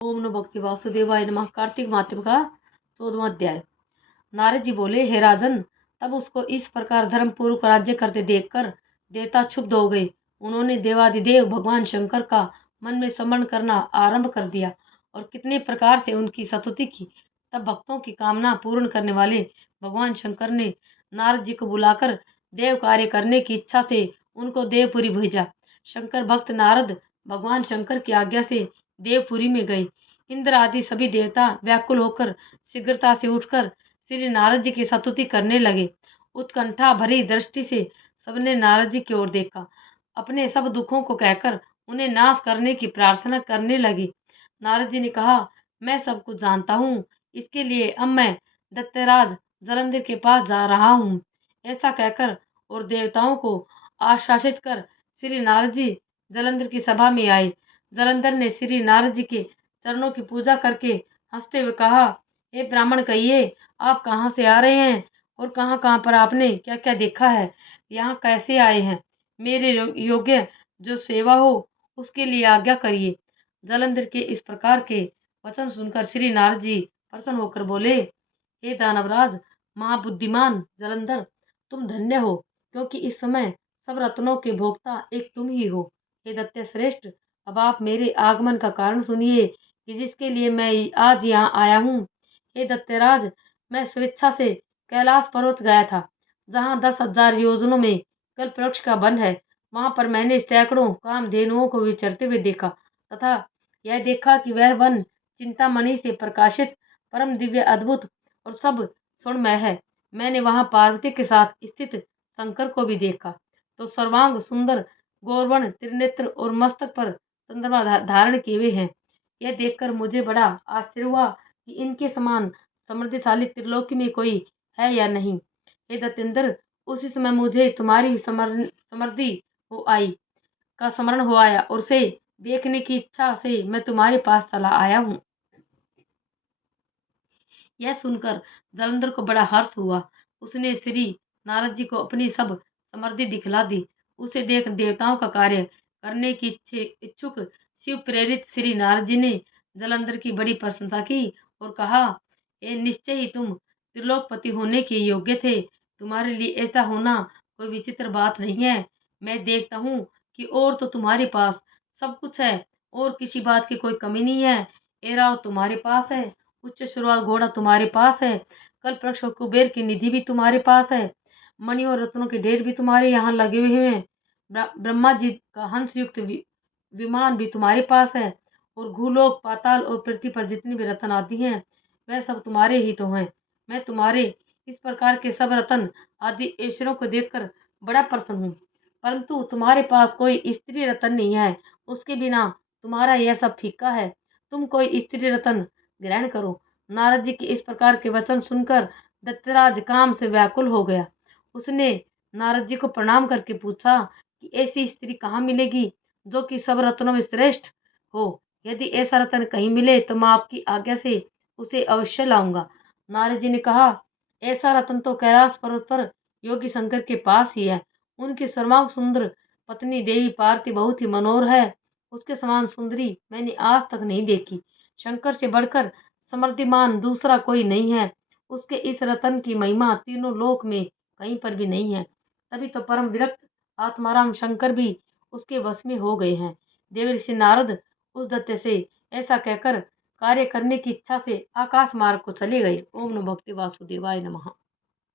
ओम नमो भगवते वासुदेवाय नमः। कार्तिक माध्यम का 14वां अध्याय। नारद जी बोले, हे राजन, तब उसको इस प्रकार धर्म पूर्वक राज्य करते देखकर देवता क्षुब्ध हो गए। उन्होंने देवादिदेव भगवान शंकर का मन में स्मरण करना आरंभ कर दिया और कितने प्रकार से उनकी स्तुति की। तब भक्तों की कामना पूर्ण करने वाले भगवान शंकर ने नारद जी को बुलाकर देव कार्य करने की इच्छा से उनको देवपुरी भेजा। शंकर भक्त नारद भगवान शंकर की आज्ञा से देवपुरी में गए। इंद्र आदि सभी देवता व्याकुल होकर शीघ्रता से उठकर श्री नारद जी की स्तुति करने लगे। उत्कंठा भरी दृष्टि से सबने नारद जी की ओर देखा। अपने सब दुखों को कहकर उन्हें नाश करने की प्रार्थना करने लगे। नारद जी ने कहा, मैं सब कुछ जानता हूँ, इसके लिए अब मैं दैत्यराज जलंधर के पास जा रहा हूँ। ऐसा कहकर और देवताओं को आश्वासित कर श्री नारद जी जलंधर की सभा में आए। जलंधर ने श्री नारद जी के चरणों की पूजा करके हंसते हुए कहा, हे ब्राह्मण, कहिए आप कहाँ से आ रहे हैं और कहाँ कहाँ पर आपने क्या क्या देखा है, यहाँ कैसे आए हैं? मेरे योग्य जो सेवा हो उसके लिए आज्ञा करिए। जलंधर के इस प्रकार के वचन सुनकर श्री नारद जी प्रसन्न होकर बोले, हे दानवराज महाबुद्धिमान जलंधर, तुम धन्य हो, क्योंकि इस समय सब रत्नों के भोक्ता एक तुम ही हो। हे दत्त श्रेष्ठ, अब आप मेरे आगमन का कारण सुनिए कि जिसके लिए मैं आज यहाँ आया हूँ। हे दत्तराज, मैं स्वेच्छा से कैलाश पर्वत गया था, जहाँ 10,000 योजनों में कल्प वृक्ष का वन है। वहां पर मैंने सैकड़ों कामधेनुओं को विचरते हुए देखा तथा यह देखा कि वह वन चिंतामणि से प्रकाशित परम दिव्य अद्भुत और सब स्वर्णमय है। मैंने वहां पार्वती के साथ स्थित शंकर को भी देखा, तो सर्वांग सुंदर गौरवर्ण त्रिनेत्र और मस्तक पर चंद्रमा धारण किए हुए हैं। यह देखकर मुझे बड़ा आश्चर्य हुआ कि इनके समान समृद्धिशाली त्रिलोकी में कोई है या नहीं। हे दत्तेंद्र, उसी समय मुझे तुम्हारी समृद्धि हो आई का स्मरण हो आया और उसे देखने की इच्छा से मैं तुम्हारे पास चला आया हूँ। यह सुनकर जलंधर को बड़ा हर्ष हुआ। उसने श्री नारद जी को अपनी सब समृद्धि दिखला दी। उसे देख देवताओं का कार्य करने की इच्छुक शिव प्रेरित श्री नारद जी ने जलंधर की बड़ी प्रशंसा की और कहा, ये निश्चय ही तुम त्रिलोकपति होने के योग्य थे। तुम्हारे लिए ऐसा होना कोई विचित्र बात नहीं है। मैं देखता हूँ कि और तो तुम्हारे पास सब कुछ है और किसी बात की कोई कमी नहीं है। एराव तुम्हारे पास है, उच्च शुरुआत घोड़ा तुम्हारे पास है, कल्प वृक्ष और कुबेर की निधि भी तुम्हारे पास है, मणि और रत्नों के ढेर भी तुम्हारे यहाँ लगे हुए हैं, ब्रह्मा जी का हंस युक्त विमान भी तुम्हारे पास है और भूलोक पाताल और पृथ्वी पर जितनी भी रत्न आदि हैं वह सब तुम्हारे ही तो हैं। मैं तुम्हारे इस प्रकार के सब रत्न आदि ऐश्वर्यों को देखकर बड़ा प्रसन्न हूँ, परंतु तुम्हारे पास कोई स्त्री रत्न नहीं है। उसके बिना तुम्हारा यह सब फीका है। तुम कोई स्त्री रत्न ग्रहण करो। नारद जी के इस प्रकार के वचन सुनकर दत्तराज काम से व्याकुल हो गया। उसने नारद जी को प्रणाम करके पूछा कि ऐसी स्त्री कहाँ मिलेगी जो कि सब रत्नों में श्रेष्ठ हो। यदि ऐसा रत्न कहीं मिले तो मैं आपकी आज्ञा से उसे अवश्य लाऊंगा। नारद जी ने कहा, ऐसा रत्न तो कैलाश पर्वत पर योगी शंकर के पास ही है। उनकी सर्वांग सुंदर पत्नी देवी पार्वती बहुत ही मनोहर है। उसके समान सुंदरी मैंने आज तक नहीं देखी। शंकर से बढ़कर समृद्धिमान दूसरा कोई नहीं है। उसके इस रतन की महिमा तीनों लोक में कहीं पर भी नहीं है। तभी तो परम विरक्त आत्माराम शंकर भी उसके वश में हो गए हैं। देवर्षि नारद उस दत्त से ऐसा कहकर कार्य करने की इच्छा से आकाश मार्ग को चले गए। ओम नमो भगवते वासुदेवाय नमः।